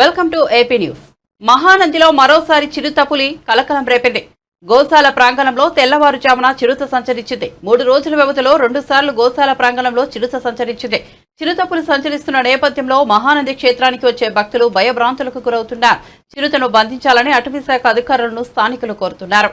Welcome to AP news. మహానందిలో మరోసారి చిరుతపులి కలకలం రేపింది. గోశాల ప్రాంగణంలో తెల్లవారుజామున చిరుత సంచరించింది. 3 రోజుల వ్యవధిలో 2 సార్లు గోశాల ప్రాంగణంలో చిరుత సంచరించింది. చిరుతపులి సంచరిస్తున్న నేపథ్యంలో మహానంది క్షేత్రానికి వచ్చే భక్తులు భయభ్రాంతులకు గురవుతున్నారు. చిరుతను బంధించాలని అటవీ శాఖ అధికారులను స్థానికులు కోరుతున్నారు.